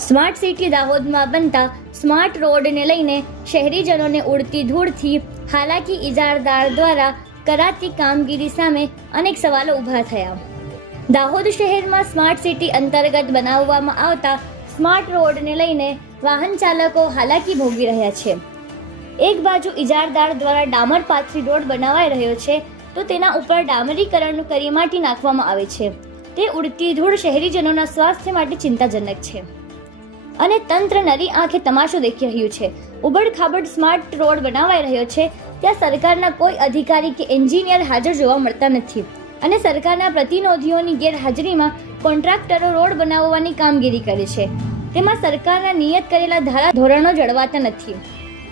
Smart city દાહોદમાં બનતા smart રોડને લઈને શહેરીજનોને ઉડતી ધૂળથી હાલાકી ઇજારદાર દ્વારા કરાતી કામગીરી સામે અનેક સવાલો ઊભા થયા. દાહોદ શહેરમાં સ્માર્ટ સિટી અંતર્ગત બનાવવામાં આવતા સ્માર્ટ રોડને લઈને વાહન ચાલકો હાલાકી ભોગવી રહ્યા છે. એક બાજુ ઇજારદાર દ્વારા ડામર પાથરી રોડ બનાવાઈ રહ્યો છે, તો તેના ઉપર ડામરીકરણ કરી માટી નાખવામાં આવે છે. તે ઉડતી ધૂળ શહેરીજનોના સ્વાસ્થ્ય માટે ચિંતાજનક છે. અને તંત્ર નરી આંખે તમાશો દેખી રહ્યું છે. ઉબડ ખાબડ સ્માર્ટ રોડ બનાવાઈ રહ્યો છે. ત્યાં સરકારના કોઈ અધિકારી કે એન્જિનિયર હાજર જોવા મળતા નથી. અને સરકારના પ્રતિનિધિઓની ગેરહાજરીમાં કોન્ટ્રાક્ટરો રોડ બનાવવાની કામગીરી કરે છે. તેમાં સરકારના નિયત કરેલા ધારા ધોરણો જળવાતા નથી.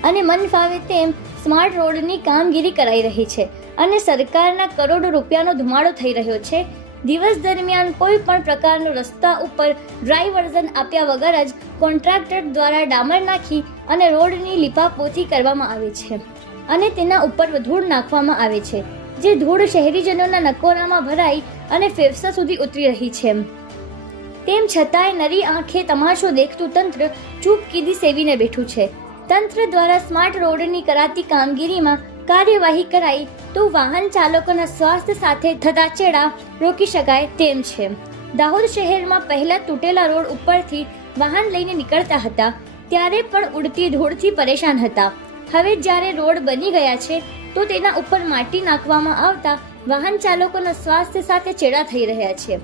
અને મન ફાવે તેમ સ્માર્ટ રોડની કામગીરી કરાઈ રહી છે. અને સરકારના કરોડો રૂપિયાનો ધુમાડો થઈ રહ્યો છે. દિવસ દરમિયાન કોઈ પણ પ્રકારનો રસ્તા ઉપર ડ્રાય વર્ઝન આપ્યા વગર જ કોન્ટ્રાક્ટર દ્વારા ડામર નાખી અને રોડની લીપાપોથી કરવામાં આવે છે. અને તેના ઉપર ધૂળ નાખવામાં આવે છે, જે ધૂળ શહેરીજનોના નકોરામાં ભરાઈ અને ફેફસા સુધી ઉતરી રહી છે. તેમ છતાંય નરી આંખે તમાશો દેખતું તંત્ર ચૂપ કીધી સેવીને બેઠું છે. તંત્ર દ્વારા સ્માર્ટ રોડની કરાતી કામગીરીમાં કાર્યવાહી કરાઈ તો વાહન ચાલકોના સ્વાસ્થ્ય સાથે થતા ચેડા રોકી શકાય તેમ છે. દાહોદ શહેરમાં પહેલા તૂટેલા રોડ ઉપરથી વાહન લઈને નીકળતા હતા, ત્યારે પણ ઉડતી ધૂળથી પરેશાન હતા. હવે જ્યારે રોડ બની ગયા છે, તો તેના ઉપર માટી નાખવામાં આવતા વાહન ચાલકોના સ્વાસ્થ્ય સાથે ચેડા થઈ રહ્યા છે.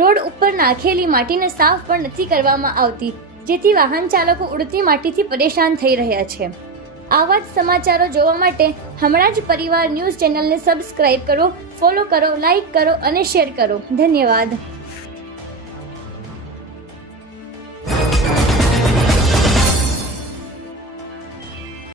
રોડ ઉપર નાખેલી માટીને સાફ પણ નથી કરવામાં આવતી, જેથી વાહન ચાલકો ઉડતી માટીથી પરેશાન થઈ રહ્યા છે. આવા જ સમાચારો જોવા માટે હમણાં જ પરિવાર ન્યૂઝ ચેનલને સબસ્ક્રાઇબ કરો, ફોલો કરો, લાઇક કરો અને શેર કરો. ધન્યવાદ.